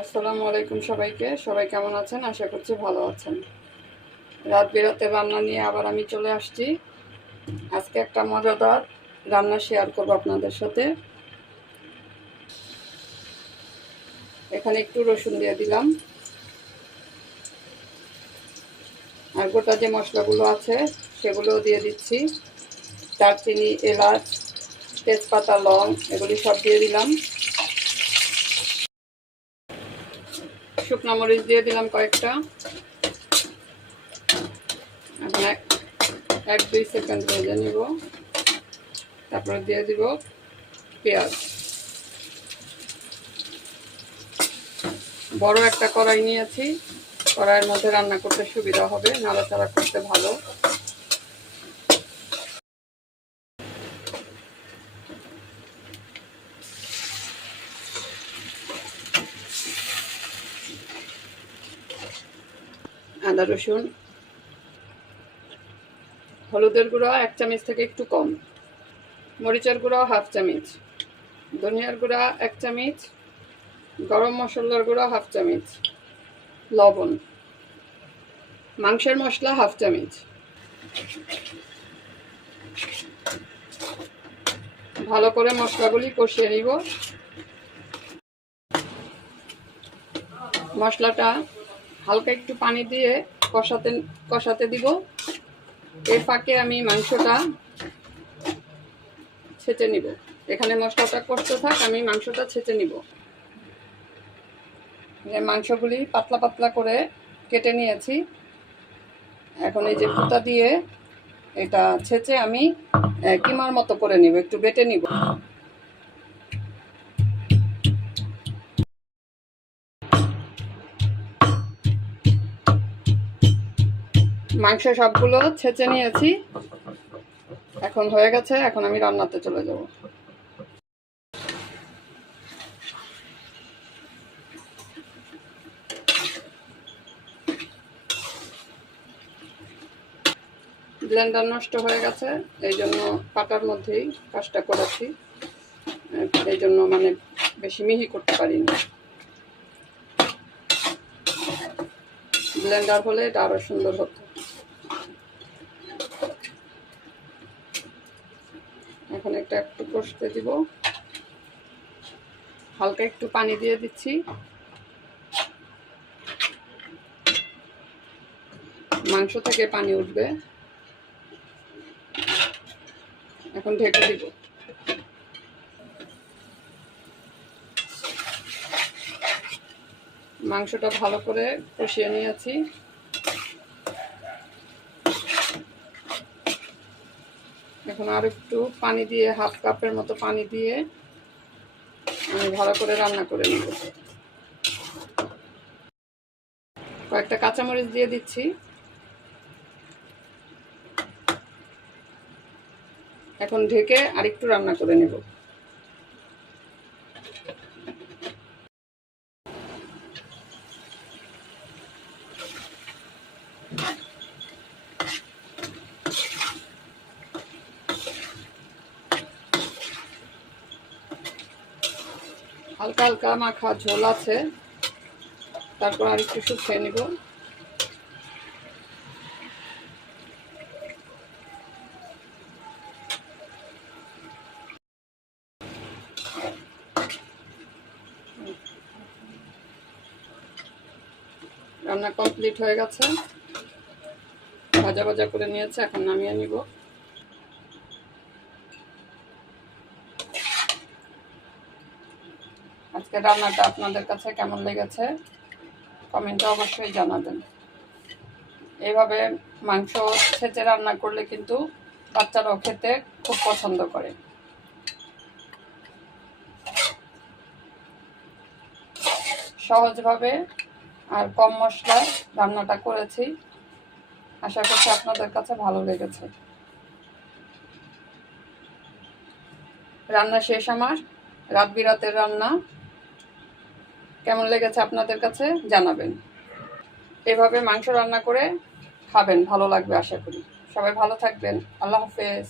আসসালামু আলাইকুম সবাইকে। সবাই কেমন আছেন? আশা করছি ভালো আছেন। রাত বিরাতে রান্না নিয়ে আবার আমি চলে আসছি। আজকে একটা মজাদার রান্না শেয়ার করব আপনাদের সাথে। এখানে একটু রসুন দিয়ে দিলাম, আর গোটা যে মশলাগুলো আছে সেগুলোও দিয়ে দিচ্ছি। দারচিনি, এলাচ, তেজপাতা, লং এগুলি সব দিয়ে দিলাম। শুকনো মরিচ দিয়ে দিলাম কয়েকটা। এখন 1-2 সেকেন্ড ভেজে নিব। তারপরে দিয়ে দিব পেঁয়াজ। বড় একটা কড়াই নিয়েছি, কড়াইয়ের মধ্যে রান্না করতে সুবিধা হবে, নাড়াচাড়া করতে ভালো। আদা রসুন, হলুদের গুঁড়ো 1 চামচ থেকে একটু কম, মরিচের গুঁড়ো 1/2 চামচ, ধনিয়ার গুঁড়া 1 চামচ, গরম মশলার গুঁড়ো 1/2 চামচ, লবণ, মাংসের মশলা 1/2 চামচ। ভালো করে মশলাগুলি কষিয়ে নিব। মশলাটা হালকা একটু পানি দিয়ে কষাতে দিব। এর ফাঁকে আমি মাংসটা ছেঁচে নিব। এখানে মশলাটা কষতে থাক, আমি মাংসটা ছেঁচে নিব। মাংসগুলি পাতলা পাতলা করে কেটে নিয়েছি। এখন এই যে পুঁতা দিয়ে এটা ছেঁচে আমি কিমার মতো করে নিব, একটু বেটে নিব। মাংস সবগুলো ছেঁচে নিয়েছি, এখন হয়ে গেছে। এখন আমি রান্নাতে চলে যাব। ব্লেন্ডার নষ্ট হয়ে গেছে, এই জন্য পাটার মধ্যেই কাজটা করেছি। এই জন্য মানে বেশি মিহি করতে পারিনি। ব্লেন্ডার হলে এটা আরো সুন্দর হতো। এখন এটা একটু কষতে দিব, হালকা একটু পানি দিয়ে দিচ্ছি। মাংস থেকে পানি উঠবে। এখন ঢেকে দিব। মাংসটা ভালো করে কষিয়ে নিয়েছি। এখন আর একটু পানি দিয়ে, 1/2 কাপের মতো পানি দিয়ে আমি ভালো করে রান্না করে নিব। কয়েকটা কাঁচামরিচ দিয়ে দিচ্ছি। এখন ঢেকে আরেকটু রান্না করে নেব। হালকা হালকা মাখা ঝোল আছে, তারপর আর একটু শুকিয়ে নিব। রান্না কমপ্লিট হয়ে গেছে, ভাজা ভাজা করে নিয়েছে, এখন নামিয়ে নিব। আজকে রান্নাটা আপনাদের কাছে কেমন লেগেছে কমেন্টে অবশ্যই জানাবেন। এইভাবে মাংস ছেঁচে রান্না করলে কিন্তু বাচ্চারাও খেতে খুব পছন্দ করে। সহজভাবে আর কম মশলায় রান্নাটা করেছি, আশা করছি আপনাদের কাছে ভালো লেগেছে। রান্না শেষ আমার, রাত বিরাতের রান্না। কেমন লেগেছে আপনাদের কাছে জানাবেন। এভাবে মাংস রান্না করে খাবেন, ভালো লাগবে আশা করি। সবাই ভালো থাকবেন। আল্লাহ হাফেজ।